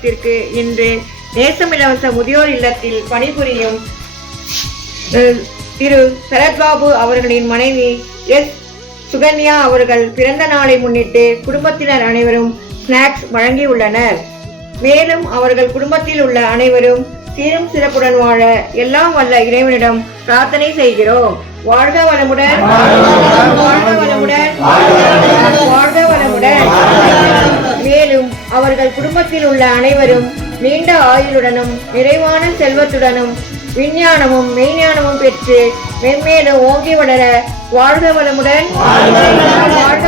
நிறுவனத்திற்கு இன்று நேசமிலவச முதியோர் இல்லத்தில் பணிபுரியும் திரு சரத்பாபு அவர்களின் மனைவி எஸ் சுகன்யா அவர்கள் பிறந்த நாளை முன்னிட்டு குடும்பத்தினர் அனைவரும் ஸ்நாக்ஸ் வழங்கியுள்ளனர். மேலும் அவர்கள் குடும்பத்தில் உள்ள அனைவரும் சீரும் சிறப்புடன் வாழ எல்லாம் வல்ல இறைவனிடம் பிரார்த்தனை செய்கிறோம். வாழ்க வளமுடன், வாழ்க வளமுடன், வாழ்க வளமுடன். மேலும் அவர்கள் குடும்பத்தில் உள்ள அனைவரும் நீண்ட ஆயுளுடனும் நிறைவான செல்வத்துடனும் விஞ்ஞானமும் மெய்ஞானமும் பெற்று மென்மேலும் ஓங்கி வளர வாழ்க வளமுடன், வாழ்க